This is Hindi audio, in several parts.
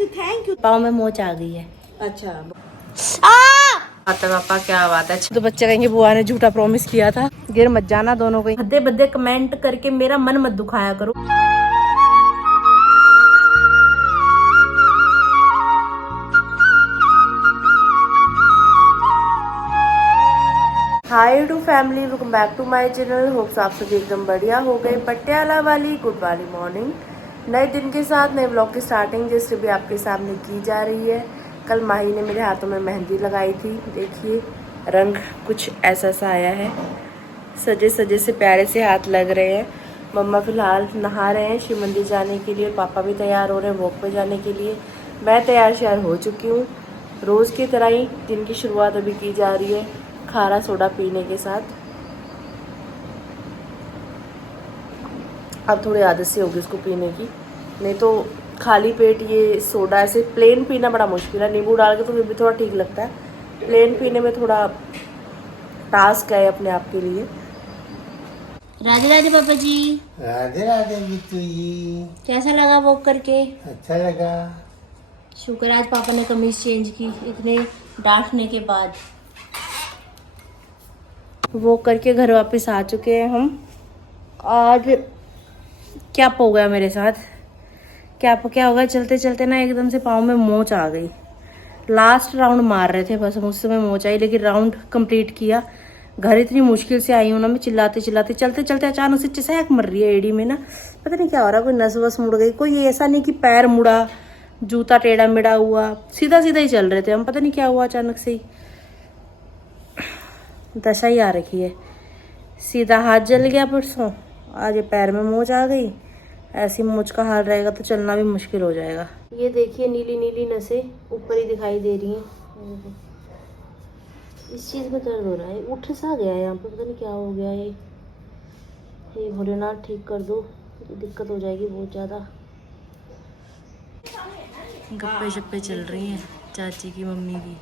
Thank you. पाँव में मोच आ गई है। अच्छा पापा क्या बात है। तो बच्चे कहेंगे बुआ ने झूठा प्रॉमिस किया था। गिर मत जाना दोनों को। भद्दे भद्दे कमेंट करके मेरा मन मत दुखाया करो। Hi to family, welcome back to my channel. Hopes आप सभी एकदम बढ़िया हो गए। पटियाला वाली गुड वाली मॉर्निंग, नए दिन के साथ नए ब्लॉग की स्टार्टिंग जैसे भी आपके सामने की जा रही है। कल माही ने मेरे हाथों में मेहंदी लगाई थी। देखिए रंग कुछ ऐसा सा आया है। सजे सजे से प्यारे से हाथ लग रहे हैं। मम्मा फिलहाल नहा रहे हैं शिव मंदिर जाने के लिए। पापा भी तैयार हो रहे हैं वॉक पे जाने के लिए। मैं तैयार श्यार हो चुकी हूँ। रोज़ की तरह ही दिन की शुरुआत अभी की जा रही है खारा सोडा पीने के साथ। अब थोड़ी आदत सी होगी इसको पीने की, नहीं तो खाली पेट ये सोडा ऐसे प्लेन पीना बड़ा मुश्किल है। नींबू डाल के तो फिर भी थोड़ा ठीक लगता है, प्लेन पीने में थोड़ा टास्क है अपने आप के लिए। राधे राधे पापा जी। राधे राधे बिट्टू जी। कैसा लगा वॉक करके? अच्छा लगा। शुक्र आज पापा ने कमीज चेंज की इतने डांटने के बाद। वो करके घर वापस आ चुके हैं हम। आज क्या हो गया मेरे साथ, क्या होगा, चलते चलते ना एकदम से पाँव में मोच आ गई। लास्ट राउंड मार रहे थे बस मुझसे में मोच आई, लेकिन राउंड कंप्लीट किया। घर इतनी मुश्किल से आई हूँ ना मैं, चिल्लाते चिल्लाते चलते चलते अचानक से चसैक मर रही है एड़ी में ना। पता नहीं क्या हो रहा, कोई नस वस मुड़ गई। कोई ऐसा नहीं कि पैर मुड़ा, जूता टेढ़ा मेढ़ा हुआ, सीधा सीधा ही चल रहे थे हम। पता नहीं क्या हुआ, अचानक से ही दशा ही आ रखी है। सीधा हाथ जल गया परसों, आज ये पैर में मोच आ गई। ऐसी मोच का हाल रहेगा तो चलना भी मुश्किल हो जाएगा। ये देखिए नीली नीली नसें ऊपर ही दिखाई दे रही हैं। इस चीज़ में दर्द हो रहा है, उठ सा गया है यहाँ पे, पता नहीं क्या हो गया है। ये भोलेनाथ ठीक कर दो, दिक्कत हो जाएगी बहुत ज़्यादा। गप्पे शप्पे चल रही हैं चाची की मम्मी की।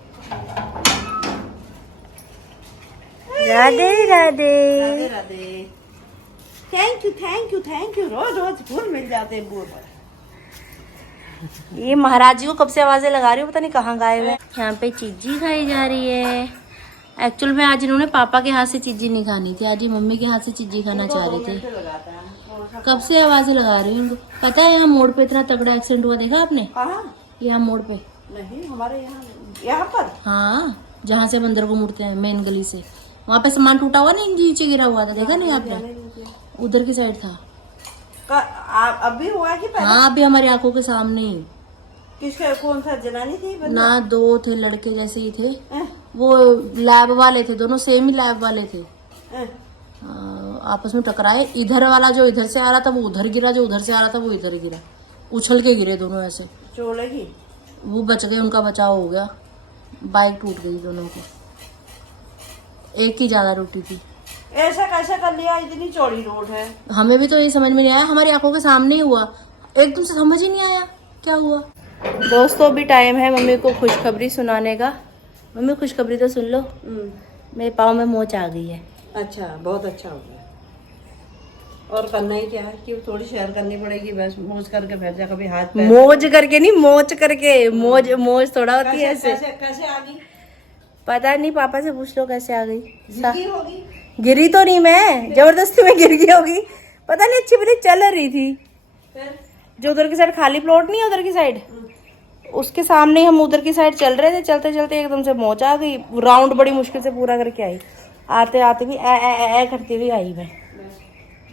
राधे राधे राधे। Thank you. रोज रोज फूल मिल जाते हैं बुआ पर। ये महाराज जी को कब से आवाजें लगा रही हूँ, पता नहीं कहाँ गायब है। यहाँ पे चीजी खाई जा रही है। एक्चुअल में आज इन्होंने पापा के हाथ से चीजी नहीं खानी थी, आज ये मम्मी के हाथ से चीजी खाना चाह रहे थे। कब से आवाजें लगा रही हूँ। पता है यहाँ मोड़ पे इतना तगड़ा एक्सीडेंट हुआ, देखा आपने? यहाँ मोड़ पे नहीं, हमारे यहाँ पर। हाँ, जहाँ से मंदिर को मुड़ते हैं मेन गली से, वहाँ पे सामान टूटा हुआ नहीं, नीचे गिरा हुआ था, देखा नहीं आपने? उधर की साइड था। अभी हुआ कि पहले? हाँ, अभी हमारी आंखों के सामने ही। किसका, कौन सा जनानी थी? ना, दो थे लड़के जैसे ही थे। वो लैब वाले थे, दोनों सेम ही लैब वाले थे। आपस में टकराए। इधर वाला जो इधर से आ रहा था वो उधर गिरा, जो उधर से आ रहा था वो इधर गिरा। उछल के गिरे दोनों ऐसे। चोलेगी? वो बच गए, उनका बचाव हो गया। बाइक टूट गई दोनों की, एक ही ज्यादा टूटी थी। ऐसा कैसे कर लिया, इतनी चौड़ी रोड है। हमें भी तो ये समझ में नहीं आया, हमारी आंखों के सामने ही हुआ, एकदम से समझ ही नहीं आया क्या हुआ। दोस्तों अभी टाइम है मम्मी को खुशखबरी सुनाने का। मम्मी खुशखबरी तो सुन लो, मेरे पाँव में मोच आ गई है। अच्छा, बहुत अच्छा हो गया। और करना ही क्या है कि थोड़ी शेयर करनी पड़ेगी बस। मोज करके फिर जा, कभी हाथ पैर। मोज करके नहीं, मोच करके। मोज थोड़ा होती है ऐसे। कैसे आ गई? पता नहीं, पापा से पूछ लो कैसे आ गई। गिरी होगी। गिरी तो नहीं, मैं जबरदस्ती में गिर गई होगी। पता नहीं, अच्छी बुरी चल रही थी। फिर जो उधर की साइड खाली प्लॉट नहीं है, उधर की साइड, उसके सामने ही हम उधर की साइड चल रहे थे। चलते चलते एकदम से मोच आ गई। राउंड बड़ी मुश्किल से पूरा करके आई। आते आते भी ए करती हुई आई मैं।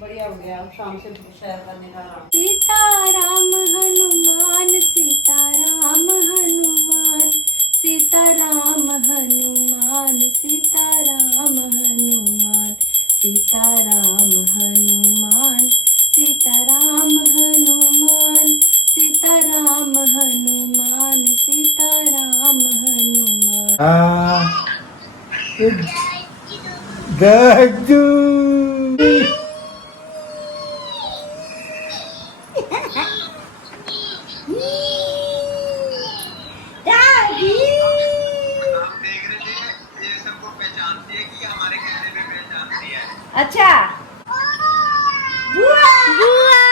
बढ़िया हो गया, शाम से शेयर करने का। सीताराम हनुमान, सीताराम हनुमान, सीताराम हनुमान, सीताराम हनुमान, सीताराम हनुमान, सीताराम हनुमान, सीताराम हनुमान, सीताराम हनुमान। गड्डू अच्छा बुआ बुआ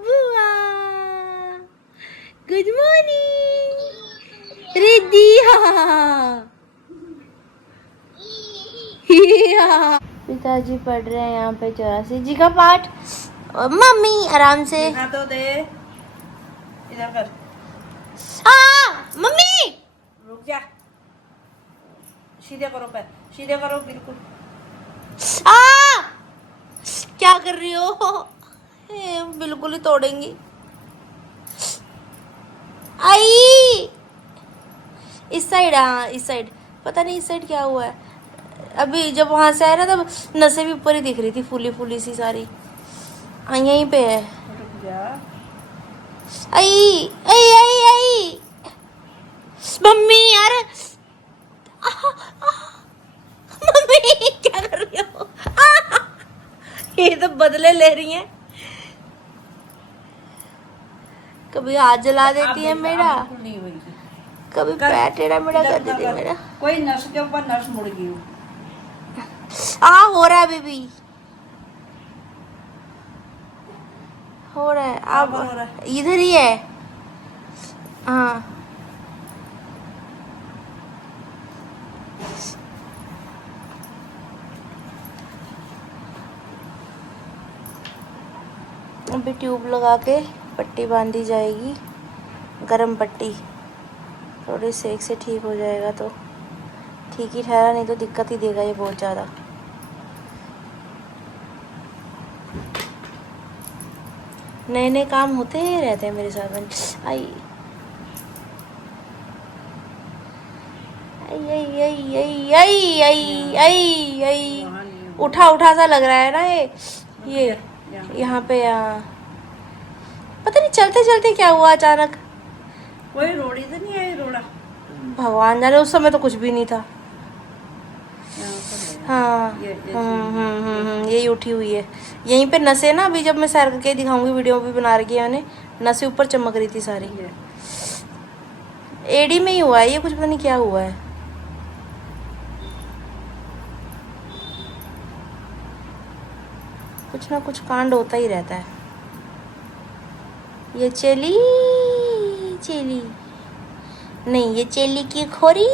बुआ, गुड मॉर्निंग रिद्धि। पिताजी पढ़ रहे हैं यहाँ पे 84 जी का पाठ और मम्मी आराम से। दिखा तो दे, इधर कर। मम्मी रुक जा, सीधे करो पैर, सीधे करो बिल्कुल। क्या कर रही हो? बिल्कुल ही तोड़ेंगी। आई इस साइड, हाँ इस साइड, पता नहीं इस साइड क्या हुआ है। अभी जब वहां से आया ना तब नसें भी ऊपर ही दिख रही थी, फूली फूली सी सारी। यहीं पे है। रुक जा। आई आई आई आई मम्मी यार, मम्मी क्या कर रही हो? ये तो बदले ले रही हैं। कभी हाथ जला देती है मेरा, बिल्कुल नहीं हुई। कभी पैर टेढ़ा मेढ़ा कर देती है कर। मेरा। कोई नस के ऊपर नस मुड़ गई हो। हो रहा है बेबी, हो रहा है अब, हो रहा है। इधर ही है। हाँ अभी ट्यूब लगा के पट्टी बांधी जाएगी, गरम पट्टी। थोड़ी सेक से ठीक हो जाएगा तो ठीक ही ठहरा, नहीं तो दिक्कत ही देगा ये बहुत ज़्यादा। नए नए काम होते ही रहते हैं मेरे साथ। आई आई आई आई आई आई आई आई आई उठा उठा सा लग रहा है ना ये यहाँ पे। पता नहीं चलते चलते क्या हुआ अचानक। कोई रोड़ी तो नहीं आई, रोड़ा भगवान जाने, उस समय तो कुछ भी नहीं था। यहाँ पर है। हाँ ये यही उठी हुई है यहीं पे नसें ना। अभी जब मैं सैर करके दिखाऊंगी, वीडियो भी बना रखी है मैंने, नसें ऊपर चमक रही थी सारी। ये। एडी में ही हुआ है ये, कुछ पता नहीं क्या हुआ है। कुछ ना कुछ कांड होता ही रहता है। ये चली चली नहीं, ये चली की खोरी।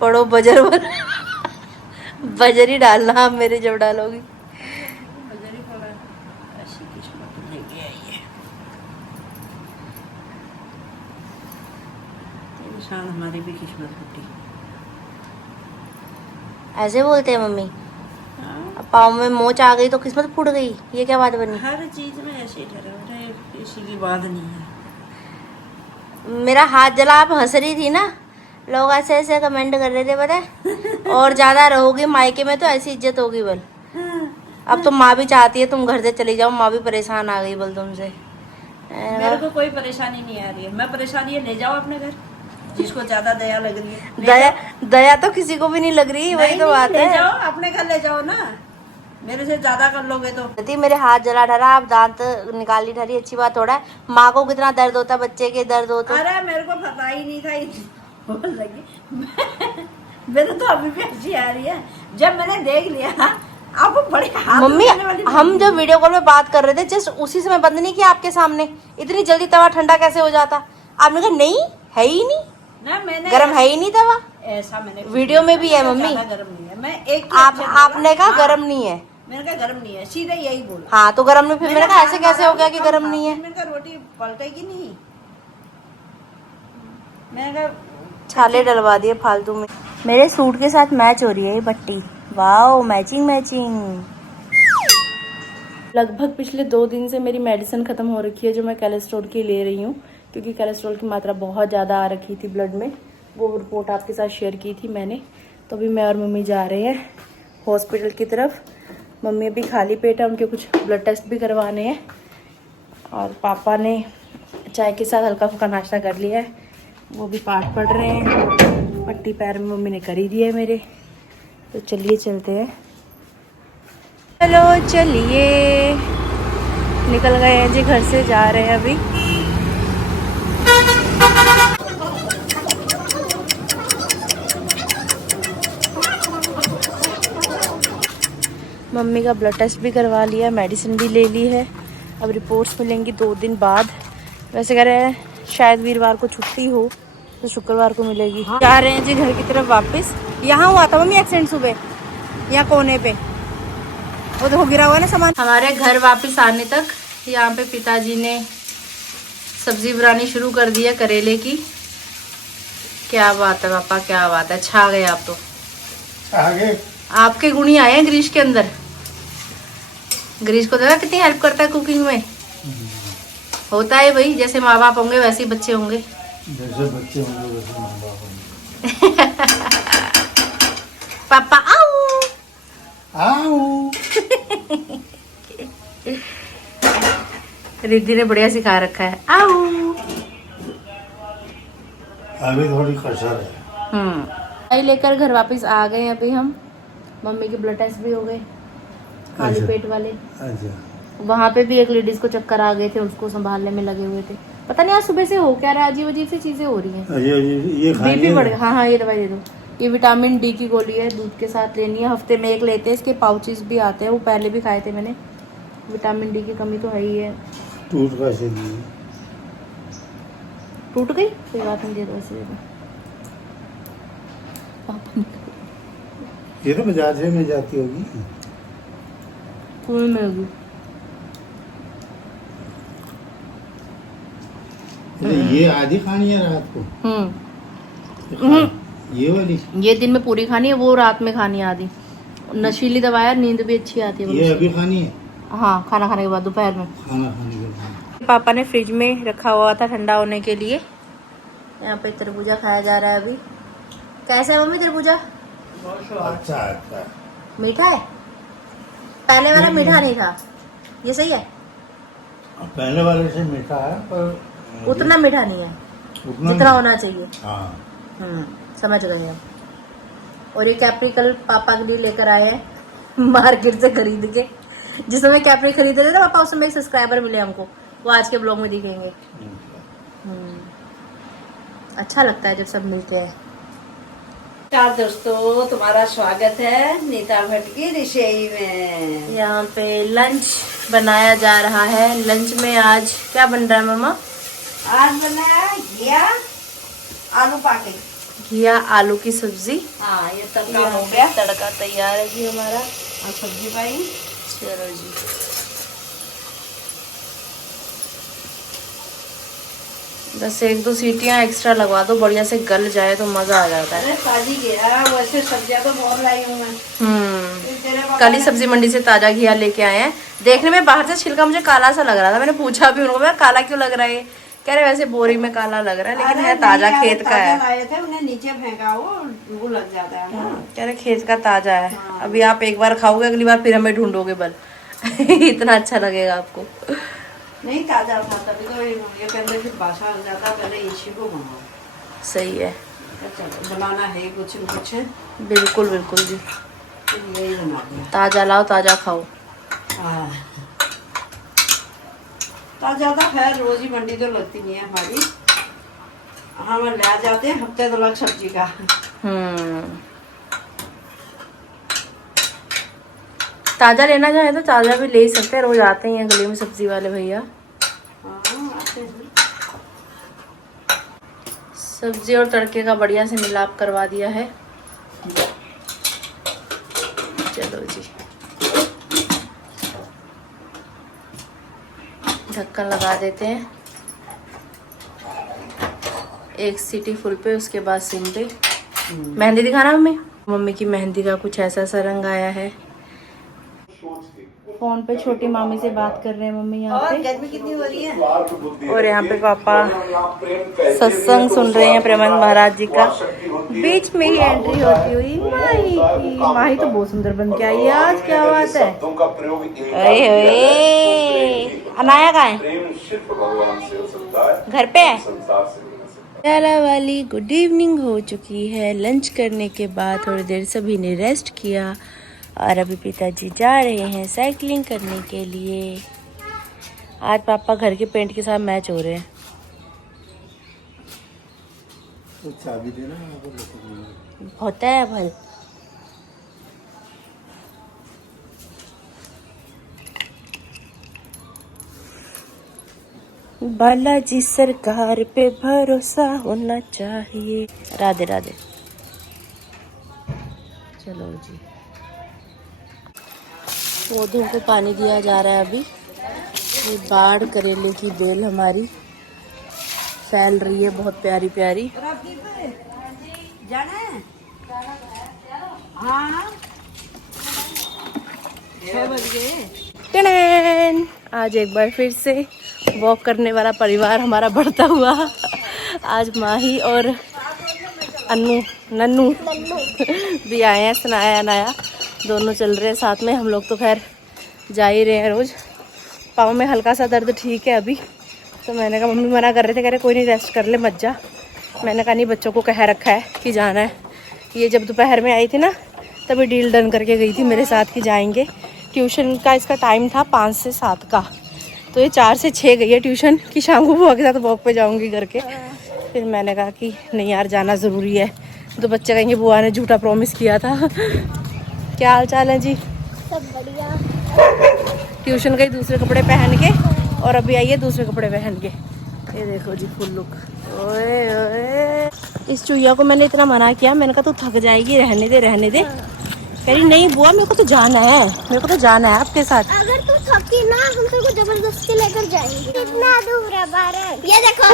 पढ़ो बजर बजर ही डालना आप मेरे जब डालोगी। बजरी पड़ा है। ऐसी किस्मत लेके आई है इंसान, हमारी भी किस्मत फूटी। ऐसे बोलते हैं मम्मी। हाँ, अब पाँव में मोच आ गई तो किस्मत फूट गई, ये क्या बात बनी? हर चीज में ऐसे ही ठहरे होते, किसी की बात नहीं है। मेरा हाथ जला, आप हंस रही थी ना, लोग ऐसे ऐसे कमेंट कर रहे थे पता है। और ज्यादा रहोगी मायके में तो ऐसी इज्जत होगी बोल। अब तो माँ भी चाहती है तुम घर से चली जाओ, माँ भी परेशान आ गई बोल तुमसे। मेरे को कोई परेशानी नहीं आ रही है, मैं परेशानी है ले जाओ अपने घर, जिसको ज्यादा दया लग रही है। दया दया तो किसी को भी नहीं लग रही, वही तो बात ले है। जाओ अपने घर, ले जाओ ना, मेरे से ज्यादा कर लोगे तो। कहती मेरे हाथ जला ठहरा, आप दांत निकाली ठहरी, अच्छी बात थोड़ा है। माँ को कितना दर्द होता है, बच्चे के दर्द हो तो। अरे मेरे को पता ही नहीं था इतनी लगी। मेरे तो अभी भी हंसी आ रही है जब मैंने देख लिया। आप बड़े हाथ मम्मी उठाने वाली हम जब वीडियो कॉल में बात कर रहे थे, जस्ट उसी समय बंद नहीं किया आपके सामने। इतनी जल्दी तवा ठंडा कैसे हो जाता? आपने कहा नहीं है ही नहीं, ना, मैंने गरम है ही नहीं तवा। ऐसा मैंने वीडियो में भी है मम्मी। ज्यादा गरम नहीं है, मैं एक आपने कहा गरम नहीं है। मैंने कहा गरम नहीं है, सीधे यही बोला। हाँ तो गरम नहीं, फिर मैंने कहा ऐसे कैसे हो गया कि गरम नहीं है? मैंने कहा रोटी पलटेगी नहीं, मैंने कहा छाले डलवा दिए फालतू में। मेरे सूट के साथ मैच हो रही है ये पट्टी। Wow matching matching. लगभग पिछले 2 दिन से मेरी मेडिसिन खत्म हो रखी है जो मैं कोलेस्ट्रॉल की ले रही हूँ, क्योंकि कोलेस्ट्रॉल की मात्रा बहुत ज़्यादा आ रखी थी ब्लड में। वो रिपोर्ट आपके साथ शेयर की थी मैंने। तो अभी मैं और मम्मी जा रहे हैं हॉस्पिटल की तरफ। मम्मी अभी खाली पेट है, उनके कुछ ब्लड टेस्ट भी करवाने हैं। और पापा ने चाय के साथ हल्का फुल्का नाश्ता कर लिया है, वो भी पाठ पढ़ रहे हैं। पट्टी पैर में मम्मी ने कर ही दिया है मेरे। तो चलिए चलते हैं। चलो चलिए, निकल गए हैं जी, घर से जा रहे हैं अभी। मम्मी का ब्लड टेस्ट भी करवा लिया, मेडिसिन भी ले ली है। अब रिपोर्ट्स मिलेंगी 2 दिन बाद। वैसे कह रहे हैं शायद वीरवार को छुट्टी हो तो शुक्रवार को मिलेगी। जा रहे हैं जी घर की तरफ वापस। यहाँ हुआ था मम्मी एक्सीडेंट सुबह, यहाँ कोने पे वो देखो गिरा हुआ है ना सामान। हमारे घर वापस आने तक यहाँ पे पिताजी ने सब्जी बनानी शुरू कर दी है करेले की। क्या बात है पापा, क्या बात है, छा गए आप तो। आगे आपके गुण ही आए हैं ग्रीश के अंदर। ग्रीश को देखा कितनी हेल्प करता है कुकिंग में। होता है भाई, जैसे माँ बाप होंगे वैसे ही बच्चे होंगे। जैसे बच्चे होंगे वैसे माँ बाप होंगे। पापा आओ आओ। रिद्धि ने बढ़िया सिखा रखा है आओ। अभी थोड़ी कसर है। दवाई लेकर घर वापस आ गए अभी हम। मम्मी के ब्लड टेस्ट भी हो गए खाली अच्छा। पेट वाले। अच्छा, वहाँ पे भी एक लेडीज को चक्कर आ गए थे, उसको संभालने में लगे हुए थे। पता नहीं आज सुबह से हो क्या रहा है, अजीब अजीब सी चीजें हो रही हैं। ये बीपी बढ़ गया। हाँ हाँ ये दवाई दे दो। ये विटामिन डी की गोली है, दूध के साथ लेनी है। हफ्ते में 1 लेते हैं। इसके पाउचेस भी आते हैं, वो पहले भी खाए थे मैंने। विटामिन डी की कमी तो है ही है। टूट कैसे दी? टूट गई कोई बात नहीं, दे दो ऐसे दे दो। पापा ये तो बाजार से मिल जाती होगी। स्कूल में होगी। ये आधी खानी है रात को। ये वाली ये दिन में पूरी खानी है, वो रात में खानी है आधी। नशीली दवाई है, नींद भी अच्छी आती है। ये अभी खानी है? हाँ, खाना खाने के बाद दोपहर में। खाना खाने के बाद। पापा ने फ्रिज में रखा हुआ था ठंडा होने के लिए। यहाँ पे तरबूजा खाया जा रहा है अभी। कैसा है मम्मी तरबूजा? अच्छा अच्छा। मीठा है? पहले वाला मीठा नहीं था, ये सही है? पहले वाले से मीठा है पर उतना मीठा नहीं है उतना जितना होना चाहिए। हाँ। समझ गए हम। और ये कैप्री कल पापा के लिए लेकर आए हैं मार्केट से खरीद के। जिस समय कैप्री खरीदे थे ना पापा, उस समय एक सब्सक्राइबर मिले हमको, वो आज के ब्लॉग में दिखेंगे। अच्छा लगता है जब सब मिलते हैं। नमस्कार दोस्तों, तुम्हारा स्वागत है नीता भट्ट की रसोई में। यहाँ पे लंच बनाया जा रहा है। लंच में आज क्या बन रहा है मम्मा? आज बनाया घिया आलू पाके। घिया आलू की सब्जी। हाँ, ये तड़का हो गया। तड़का तैयार है जी हमारा। और सब्जी पाई। चलो जी। बस 1-2 सीटियाँ एक्स्ट्रा लगवा दो, बढ़िया से गल जाए तो मजा आ जाता है। अरे ताजी घिया, वैसे सब्जियां तो बहुत लाई हूँ मैं। कल ही सब्जी मंडी से ताजा घिया लेके आए हैं। देखने में बाहर से छिलका मुझे काला सा लग रहा था। मैंने पूछा भी उनको, मैं काला क्यों लग रहा है? कह रहे वैसे बोरी में काला लग रहा है, लेकिन है ताजा, खेत का है। लाए थे, उन्हें नीचे फेंका, वो लग जाता है ना। कह रहे खेत का ताजा है। अभी आप एक बार खाओगे, अगली बार फिर हमें ढूंढोगे बल। इतना अच्छा लगेगा आपको। नहीं ताजा था तभी तो ये कहते फिर बासा हो जाता। पहले इसी को बनाओ। सही है, चलो बनाना है कुछ न कुछ। बिल्कुल बिल्कुल जी। फिर यही बना दिया। ताजा लाओ ताजा खाओ। हाँ, ताजा तो खैर रोज ही मंडी तो लगती नहीं है हमारी। हम ले जाते हैं हफ्ते 2 लाख सब्जी का। ताजा लेना चाहे तो ताजा भी ले ही सकते हैं। रोज आते हैं गली में सब्जी वाले भैया। हाँ, आते हैं। सब्जी और तड़के का बढ़िया से मिलाप करवा दिया है। चलो जी, ढक्कन लगा देते हैं। 1 सीटी फुल पे, उसके बाद सिम पे। मेहंदी दिखाना मम्मी। मम्मी की मेहंदी का कुछ ऐसा सा रंग आया है। फोन पे छोटी मामी से बात कर रहे हैं मम्मी यहाँ और पे। गर्मी कितनी हो रही है? और यहाँ पे पापा सत्संग सुन रहे हैं प्रेमानंद महाराज जी का। बीच में ही एंट्री होती हुई माही की। माही तो बहुत सुंदर बन के आई है आज, क्या बात है। अनाया कहाँ है? घर पे है। प्याला वाली गुड इवनिंग हो चुकी है। लंच करने के बाद थोड़ी देर सभी ने रेस्ट किया और अभी पिताजी जा रहे हैं साइकिलिंग करने के लिए। आज पापा घर के पेंट के साथ मैच हो रहे हैं। तो चाबी देना होता है भल। बालाजी सरकार पे भरोसा होना चाहिए। राधे राधे। चलो जी, पौधों को पानी दिया जा रहा है अभी। ये बाढ़ करेले की बेल हमारी फैल रही है, बहुत प्यारी प्यारी। जाना है? हाँ 6 बज गए। टन! आज एक बार फिर से वॉक करने वाला परिवार हमारा बढ़ता हुआ। आज माही और अन्नू नन्नू भी आए हैं, सनाया अनाया दोनों चल रहे हैं साथ में। हम लोग तो खैर जा ही रहे हैं रोज। पाँव में हल्का सा दर्द ठीक है अभी, तो मैंने कहा, मम्मी मना कर रहे थे, कह रहे कोई नहीं रेस्ट कर ले मत जा। मैंने कहा नहीं, बच्चों को कह रखा है कि जाना है। ये जब दोपहर में आई थी ना, तभी डील डन करके गई थी मेरे साथ कि जाएंगे। ट्यूशन का इसका टाइम था 5 से 7 का, तो ये 4 से 6 गई है ट्यूशन कि शाम को बुआ के साथ वॉक पे जाऊंगी करके। फिर मैंने कहा कि नहीं यार, जाना ज़रूरी है। तो बच्चे कहेंगे बुआ ने झूठा प्रॉमिस किया था। क्या हाल चाल है जी? सब बढ़िया। ट्यूशन के दूसरे कपड़े पहन के और अभी आई है दूसरे कपड़े पहन के। ये देखो जी फुल लुक। ओए ओए, इस चुईया को मैंने इतना मना किया, मैंने कहा तू थक जाएगी, रहने दे रहने दे। कह रही नहीं बुआ, मेरे को तो जाना है, मेरे को तो जाना है आपके साथ। अगर तू थकी ना, हम तेरे को जबरदस्ती लेकर जाएंगे। कितना दूर है भारत, ये देखो।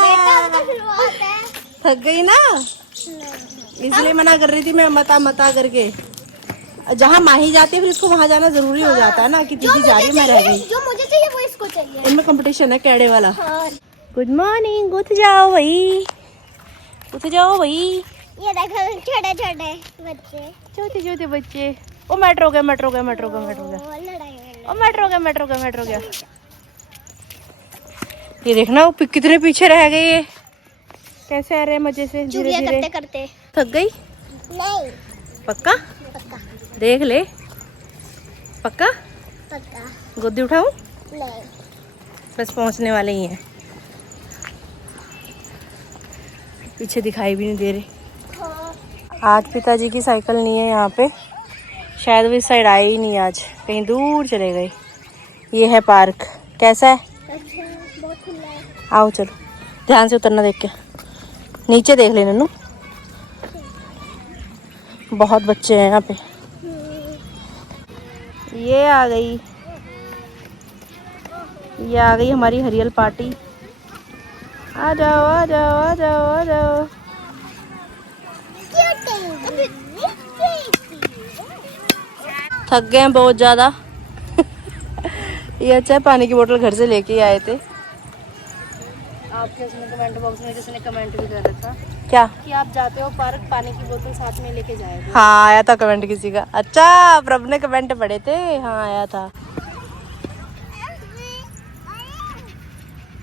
बेटा अब तो शुरुआत है। थक गई ना, इसलिए मना कर रही थी मैं, मता मता करके। जहाँ माही जाती है फिर इसको वहाँ जाना जरूरी हो जाता है ना, कि दीदी जा रही है मैं रह गई। जो मुझे चाहिए वो इसको चाहिए। इनमें कंपटीशन है कैड़े वाला। हाँ। गुड मॉर्निंग, उठ जाओ भाई, उठ जाओ भाई। ये देखो छोटे छोटे बच्चे, छोटे छोटे बच्चे। ओ मेट्रो गया, मेट्रो गया, मेट्रो गया, मेट्रो गया, वो लड़ाई में। ओ मेट्रो गया, मेट्रो गया, मेट्रो गया। ये देखना वो कितने पीछे रह गए, ये कैसे आ रहे हैं मजे से, धीरे चुगलियां धीरे। करते करते। थक गई? नहीं, पक्का? पक्का देख ले, पक्का? पक्का गोदी उठाऊं? नहीं। बस पहुंचने वाले ही हैं, पीछे दिखाई भी नहीं दे रहे। आज पिताजी की साइकिल नहीं है यहाँ पे, शायद वो इस साइड आए ही नहीं आज, कहीं दूर चले गए। ये है पार्क, कैसा है? अच्छा, बहुत खुला है। आओ चलो, ध्यान से उतरना, देख के नीचे देख ले नन्नू, बहुत बच्चे हैं यहाँ पे। ये आ गई, ये आ गई हमारी हरियल पार्टी। आ जाओ आ जाओ आ जाओ आ जाओ। थक गए हैं बहुत ज़्यादा। ये अच्छा है, पानी की बोतल घर से लेके आए थे। आपके उसमें कमेंट बॉक्स में किसी ने कमेंट भी कर रखा था क्या, कि आप जाते हो पार्क, पानी की बोतल साथ में लेके जाए। हाँ आया था कमेंट किसी का। अच्छा, प्रभ ने कमेंट पढ़े थे। हाँ आया था।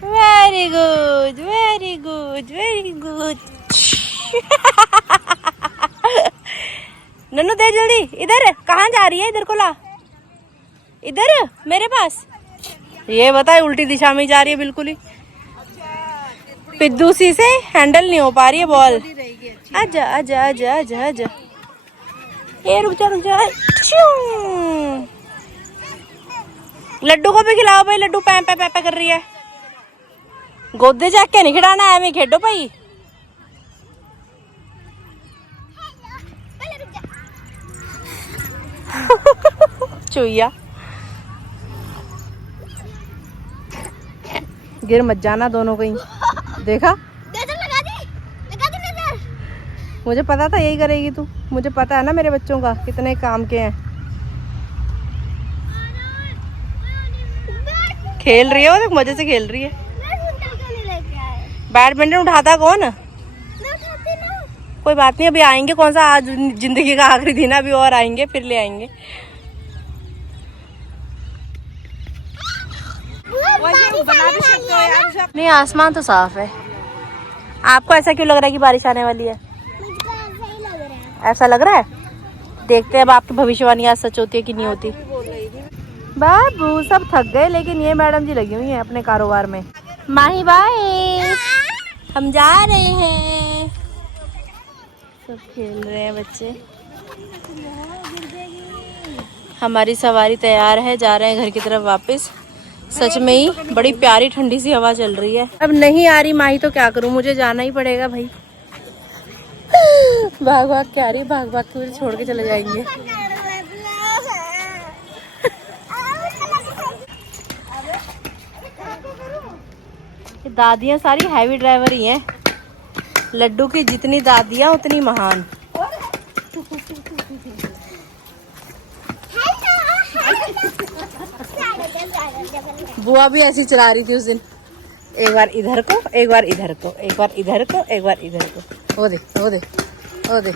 Very good very good very good. Nannu दे जल्दी, इधर कहाँ जा रही है, इधर को ला, इधर मेरे पास। ये बताए उल्टी दिशा में जा रही है बिल्कुल ही, पिद्दू सी से हैंडल नहीं हो पा रही है बॉल। आजा आजा आजा आजा आजा, ये रुक जा रुक जा। लड्डू को भी खिलाओ भाई, लड्डू पै पै पै कर रही है। गोदे जाके नहीं खिलाना है, मैं खेडो भाई। चुईया गिर मत जाना दोनों कहीं। देखा, लगा दी नजर। मुझे पता था यही करेगी तू, मुझे पता है ना मेरे बच्चों का कितने काम के हैं। खेल रही है वो, देख मजे से खेल रही है। बैडमिंटन उठाता कौन? कोई बात नहीं, अभी आएंगे, कौन सा आज जिंदगी का आखिरी दिन है, अभी और आएंगे फिर ले आएंगे। नहीं आसमान तो साफ है। आपको ऐसा क्यों लग रहा है कि बारिश आने वाली है? ऐसा लग रहा है, देखते हैं अब आपकी भविष्यवाणी आज सच होती है कि नहीं होती। बाबू सब थक गए, लेकिन ये मैडम जी लगी हुई हैं अपने कारोबार में। माही बाय, हम जा रहे हैं। सब खेल रहे हैं बच्चे। हमारी सवारी तैयार है, जा रहे हैं घर की तरफ वापस। सच में ही बड़ी प्यारी ठंडी सी हवा चल रही है। अब नहीं आ रही माही तो क्या करूं, मुझे जाना ही पड़ेगा भाई। भाग भाग के आ रही, भाग भाग के मुझे छोड़ के चले जाएंगे। दादियाँ सारी हैवी ड्राइवर ही हैं। लड्डू की जितनी दादियाँ उतनी महान। बुआ भी ऐसी चला रही थी उस दिन, एक बार इधर को, एक बार इधर को, एक बार इधर को, एक बार इधर को। वो दे, वो दे, वो दे।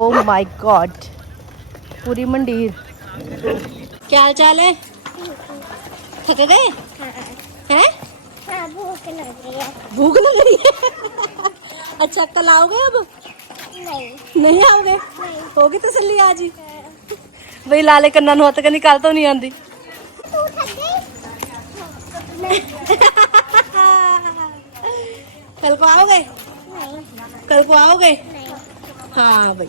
ओह माय गॉड, पूरी मंडीर। क्या हाल चाल है? थक गए हैं? भूख लग रही है। भूख लग रही है। अच्छा कल आओगे? अब नहीं आओगे? होगी तसल्ली आज ही। भाई लाले कन्ना नु हत्थ के निकाल तो नहीं आंदी। कल को आओगे? कल को आओगे? हाँ भाई।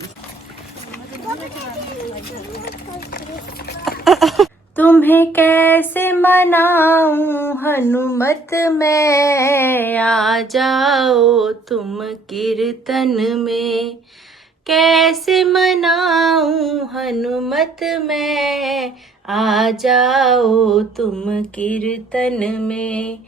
तुम्हें कैसे मनाऊं हनुमत में, आ जाओ तुम कीर्तन में। कैसे मनाऊं हनुमत में, आ जाओ तुम कीर्तन में।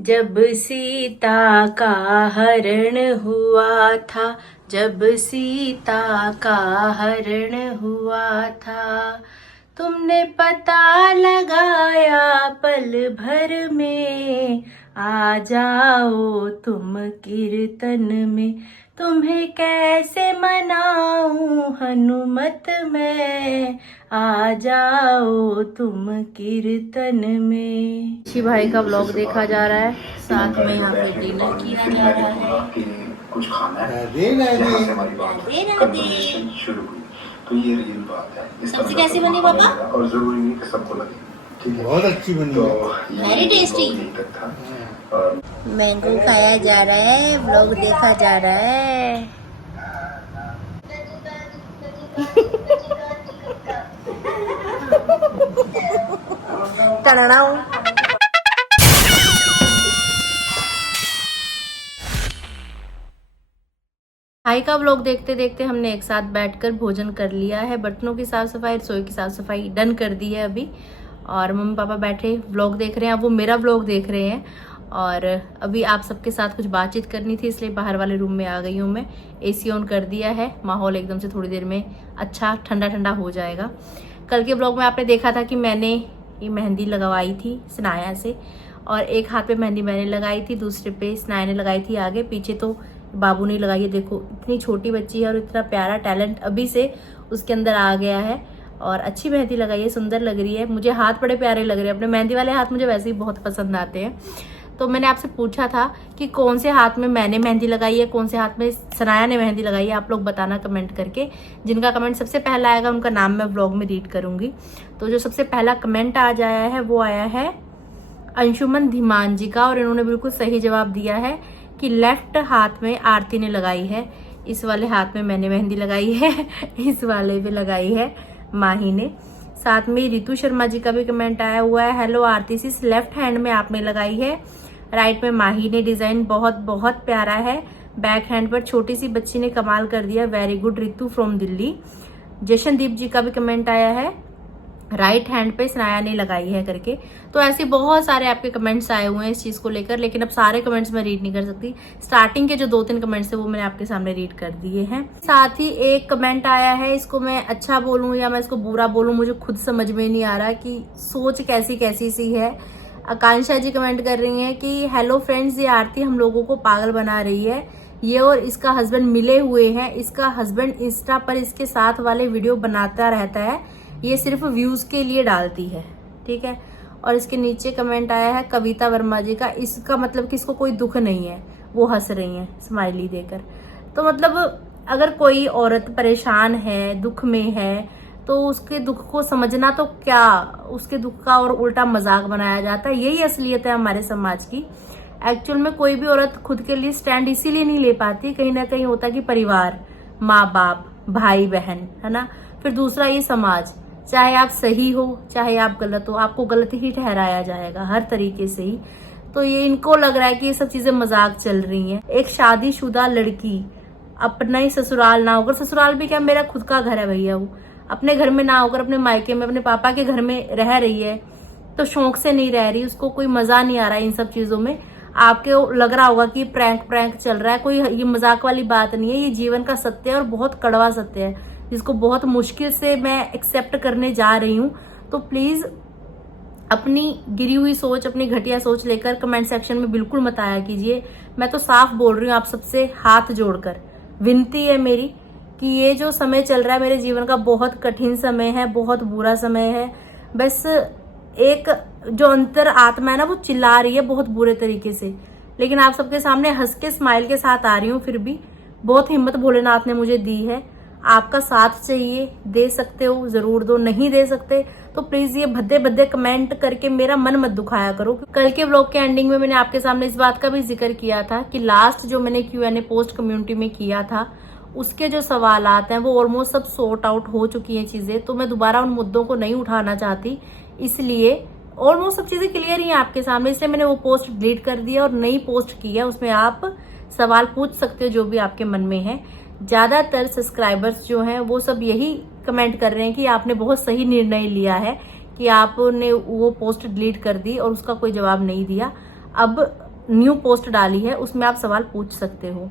जब सीता का हरण हुआ था, जब सीता का हरण हुआ था, तुमने पता लगाया पल भर में, आ जाओ तुम कीर्तन में। तुम्हें कैसे मनाऊं हनुमत में, आ जाओ तुम कीर्तन में। ऋषि भाई का व्लॉग देखा जा रहा है, साथ में यहाँ पे डिनर किया जा रहा है। कुछ खाना है, राधे राधे। तो ये रियल बात है। सब्जी कैसी बनी पापा? और जरूरी नहीं कि सबको लगे, ठीक है? बहुत अच्छी बनी तो है। Very tasty. मैंगो खाया जा रहा है, व्लॉग देखा जा रहा है। टनाऊ। भाई का व्लॉग देखते देखते हमने एक साथ बैठकर भोजन कर लिया है। बर्तनों की साफ सफाई, रसोई की साफ सफाई डन कर दी है अभी। और मम्मी पापा बैठे व्लॉग देख रहे हैं। अब वो मेरा व्लॉग देख रहे हैं। और अभी आप सबके साथ कुछ बातचीत करनी थी, इसलिए बाहर वाले रूम में आ गई हूँ मैं। एसी ऑन कर दिया है, माहौल एकदम से थोड़ी देर में अच्छा ठंडा ठंडा हो जाएगा। कल के व्लॉग में आपने देखा था कि मैंने ये मेहंदी लगवाई थी स्नाया से, और एक हाथ पे मेहंदी मैंने लगाई थी, दूसरे पे स्नाया ने लगाई थी आगे। पीछे तो बाबू ने लगाई है। देखो इतनी छोटी बच्ची है और इतना प्यारा टैलेंट अभी से उसके अंदर आ गया है। और अच्छी मेहंदी लगाई है, सुंदर लग रही है। मुझे हाथ बड़े प्यारे लग रहे हैं, अपने मेहंदी वाले हाथ मुझे वैसे ही बहुत पसंद आते हैं। तो मैंने आपसे पूछा था कि कौन से हाथ में मैंने मेहंदी लगाई है, कौन से हाथ में सनाया ने मेहंदी लगाई है। आप लोग बताना कमेंट करके। जिनका कमेंट सबसे पहला आएगा उनका नाम मैं व्लॉग में रीड करूंगी। तो जो सबसे पहला कमेंट आज आया है वो आया है अंशुमन धीमान जी का, और इन्होंने बिल्कुल सही जवाब दिया है कि लेफ्ट हाथ में आरती ने लगाई है, इस वाले हाथ में मैंने मेहंदी लगाई है, इस वाले भी लगाई है माही ने। साथ में रितु शर्मा जी का भी कमेंट आया हुआ है, हेलो आरती सिस, लेफ्ट हैंड में आपने लगाई है, राइट में माही ने। डिजाइन बहुत बहुत प्यारा है। बैक हैंड पर छोटी सी बच्ची ने कमाल कर दिया, very good Ritu from Delhi. Jashandeep ji का भी कमेंट आया है, राइट हैंड पे स्नाया ने लगाई है करके। तो ऐसे बहुत सारे आपके कमेंट्स आए हुए हैं इस चीज को लेकर, लेकिन अब सारे कमेंट्स मैं रीड नहीं कर सकती। स्टार्टिंग के जो 2-3 कमेंट्स है वो मैंने आपके सामने रीड कर दिए हैं। साथ ही एक कमेंट आया है, इसको मैं अच्छा बोलूं या मैं इसको बुरा बोलूं, मुझे खुद समझ में नहीं आ रहा कि सोच कैसी कैसी सी है। आकांक्षा जी कमेंट कर रही है कि हेलो फ्रेंड्स, ये आरती हम लोगों को पागल बना रही है। ये और इसका हस्बैंड मिले हुए हैं, इसका हस्बैंड इंस्टा पर इसके साथ वाले वीडियो बनाता रहता है, ये सिर्फ व्यूज के लिए डालती है, ठीक है। और इसके नीचे कमेंट आया है कविता वर्मा जी का, इसका मतलब कि इसको कोई दुख नहीं है, वो हंस रही हैं स्माइली देकर। तो मतलब अगर कोई औरत परेशान है, दुख में है, तो उसके दुख को समझना तो क्या, उसके दुख का और उल्टा मजाक बनाया जाता है। यही असलियत है हमारे समाज की। एक्चुअल में कोई भी औरत खुद के लिए स्टैंड इसीलिए नहीं ले पाती, कहीं ना कहीं होता है कि माँ बाप, भाई बहन, है ना। फिर दूसरा ये समाज, चाहे आप सही हो चाहे आप गलत हो, आपको गलत ही ठहराया जाएगा हर तरीके से ही। तो ये इनको लग रहा है कि ये सब चीजें मजाक चल रही हैं। एक शादीशुदा लड़की अपना ही ससुराल ना होकर, ससुराल भी क्या, मेरा खुद का घर है भैया, वो अपने घर में ना होकर अपने मायके में अपने पापा के घर में रह रही है, तो शौक से नहीं रह रही, उसको कोई मजा नहीं आ रहा है इन सब चीजों में। आपको लग रहा होगा कि प्रैंक चल रहा है, कोई ये मजाक वाली बात नहीं है, ये जीवन का सत्य है और बहुत कड़वा सत्य है, जिसको बहुत मुश्किल से मैं एक्सेप्ट करने जा रही हूँ। तो प्लीज अपनी गिरी हुई सोच, अपनी घटिया सोच लेकर कमेंट सेक्शन में बिल्कुल मत आया कीजिए। मैं तो साफ बोल रही हूँ, आप सबसे हाथ जोड़कर विनती है मेरी कि ये जो समय चल रहा है मेरे जीवन का बहुत कठिन समय है, बहुत बुरा समय है। बस एक जो अंतर आत्मा है ना, वो चिल्ला रही है बहुत बुरे तरीके से, लेकिन आप सबके सामने हंस के स्माइल के साथ आ रही हूँ। फिर भी बहुत हिम्मत भोलेनाथ ने मुझे दी है। आपका साथ चाहिए, दे सकते हो जरूर दो, नहीं दे सकते तो प्लीज ये भद्दे भद्दे कमेंट करके मेरा मन मत दुखाया करो। कल के व्लॉग के एंडिंग में मैंने आपके सामने इस बात का भी जिक्र किया था कि लास्ट जो मैंने Q&A पोस्ट कम्युनिटी में किया था, उसके जो सवाल आते हैं वो ऑलमोस्ट सब सॉर्ट आउट हो चुकी हैं चीजें, तो मैं दोबारा उन मुद्दों को नहीं उठाना चाहती। इसलिए ऑलमोस्ट सब चीजें क्लियर ही हैं आपके सामने, इसलिए मैंने वो पोस्ट डिलीट कर दिया और नई पोस्ट की है। उसमें आप सवाल पूछ सकते हो जो भी आपके मन में है। ज्यादातर सब्सक्राइबर्स जो हैं वो सब यही कमेंट कर रहे हैं कि आपने बहुत सही निर्णय लिया है कि आपने वो पोस्ट डिलीट कर दी और उसका कोई जवाब नहीं दिया। अब न्यू पोस्ट डाली है, उसमें आप सवाल पूछ सकते हो।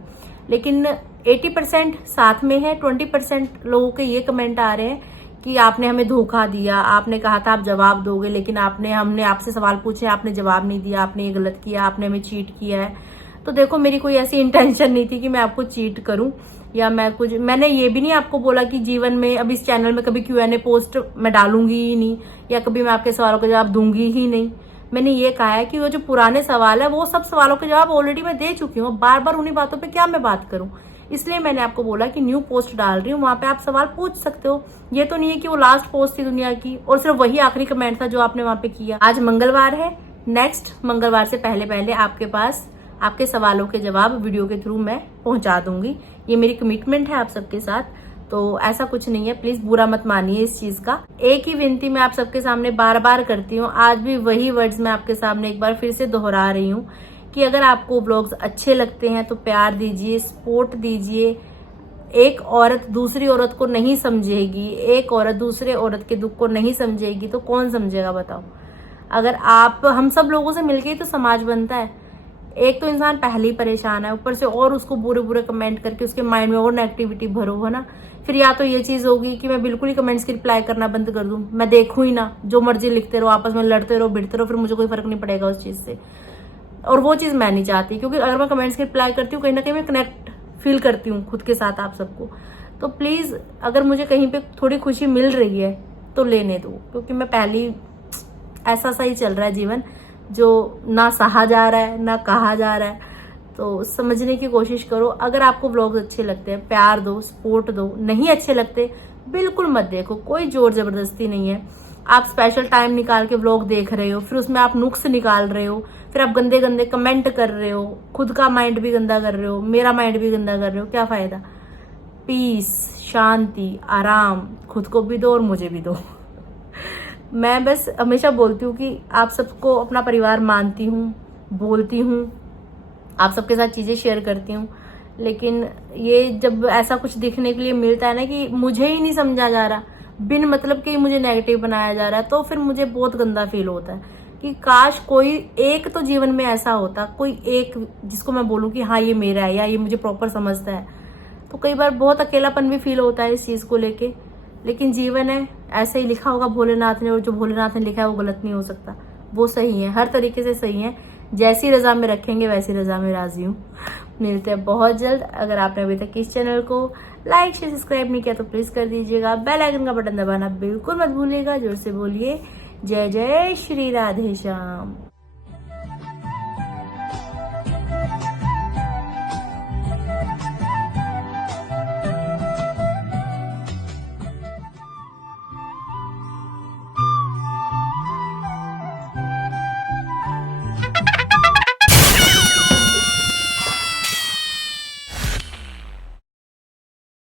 लेकिन 80% साथ में है, 20% लोगों के ये कमेंट आ रहे हैं कि आपने हमें धोखा दिया, आपने कहा था आप जवाब दोगे, लेकिन हमने आपसे सवाल पूछे, आपने जवाब नहीं दिया, आपने ये गलत किया, आपने हमें चीट किया है। तो देखो, मेरी कोई ऐसी इंटेंशन नहीं थी कि मैं आपको चीट करूं या मैंने ये भी नहीं आपको बोला कि जीवन में अब इस चैनल में कभी Q&A पोस्ट मैं डालूंगी ही नहीं या कभी मैं आपके सवालों का जवाब दूंगी ही नहीं। मैंने ये कहा है कि वो जो पुराने सवाल है वो सब सवालों के जवाब ऑलरेडी मैं दे चुकी हूँ, बार बार उन्हीं बातों पे क्या मैं बात करूं। इसलिए मैंने आपको बोला कि न्यू पोस्ट डाल रही हूँ, वहां पे आप सवाल पूछ सकते हो। ये तो नहीं है कि वो लास्ट पोस्ट थी दुनिया की और सिर्फ वही आखिरी कमेंट था जो आपने वहां पे किया। आज मंगलवार है, नेक्स्ट मंगलवार से पहले आपके पास आपके सवालों के जवाब वीडियो के थ्रू मैं पहुंचा दूंगी। ये मेरी कमिटमेंट है आप सबके साथ, तो ऐसा कुछ नहीं है, प्लीज बुरा मत मानिए इस चीज का। एक ही विनती मैं आप सबके सामने बार बार करती हूँ, आज भी वही वर्ड्स मैं आपके सामने एक बार फिर से दोहरा रही हूँ कि अगर आपको व्लॉग्स अच्छे लगते हैं तो प्यार दीजिए, सपोर्ट दीजिए। एक औरत दूसरी औरत को नहीं समझेगी, एक औरत दूसरे औरत के दुख को नहीं समझेगी तो कौन समझेगा बताओ। अगर हम सब लोगों से मिलके ही तो समाज बनता है। एक तो इंसान पहले ही परेशान है, ऊपर से और उसको बुरे बुरे कमेंट करके उसके माइंड में और नेगेटिविटी भरो, है ना। फिर या तो ये चीज होगी कि मैं बिल्कुल ही कमेंट्स की रिप्लाई करना बंद कर दूं, मैं देखूं ही ना, जो मर्जी लिखते रहो, आपस में लड़ते रहो, भिड़ते रहो, फिर मुझे कोई फर्क नहीं पड़ेगा उस चीज से। और वो चीज मैं नहीं चाहती, क्योंकि अगर मैं कमेंट्स की रिप्लाई करती हूँ कहीं ना कहीं मैं कनेक्ट फील करती हूँ खुद के साथ आप सबको। तो प्लीज अगर मुझे कहीं पे थोड़ी खुशी मिल रही है तो लेने दो, क्योंकि मैं पहली ऐसा सा ही चल रहा है जीवन, जो ना सहा जा रहा है ना कहा जा रहा है। तो समझने की कोशिश करो। अगर आपको व्लॉग्स अच्छे लगते हैं प्यार दो, सपोर्ट दो। नहीं अच्छे लगते बिल्कुल मत देखो, कोई जोर जबरदस्ती नहीं है। आप स्पेशल टाइम निकाल के व्लॉग देख रहे हो, फिर उसमें आप नुक्स निकाल रहे हो, फिर आप गंदे गंदे कमेंट कर रहे हो, खुद का माइंड भी गंदा कर रहे हो, मेरा माइंड भी गंदा कर रहे हो, क्या फायदा। पीस, शांति, आराम खुद को भी दो और मुझे भी दो। मैं बस हमेशा बोलती हूँ कि आप सबको अपना परिवार मानती हूँ, बोलती हूँ, आप सबके साथ चीजें शेयर करती हूँ, लेकिन ये जब ऐसा कुछ दिखने के लिए मिलता है ना कि मुझे ही नहीं समझा जा रहा, बिन मतलब के ही मुझे नेगेटिव बनाया जा रहा है, तो फिर मुझे बहुत गंदा फील होता है कि काश कोई एक तो जीवन में ऐसा होता, कोई एक जिसको मैं बोलूँ कि हाँ ये मेरा है या ये मुझे प्रॉपर समझता है। तो कई बार बहुत अकेलापन भी फील होता है इस चीज को लेके, लेकिन जीवन है, ऐसे ही लिखा होगा भोलेनाथ ने, और जो भोलेनाथ ने लिखा है वो गलत नहीं हो सकता, वो सही है, हर तरीके से सही है। जैसी रजा में रखेंगे वैसी रजा में राजी हूँ। मिलते हैं बहुत जल्द। अगर आपने अभी तक इस चैनल को लाइक शेयर सब्सक्राइब नहीं किया तो प्लीज कर दीजिएगा। बेल आइकन का बटन दबाना बिल्कुल मत भूलिएगा। जोर से बोलिए जय जय श्री राधे श्याम।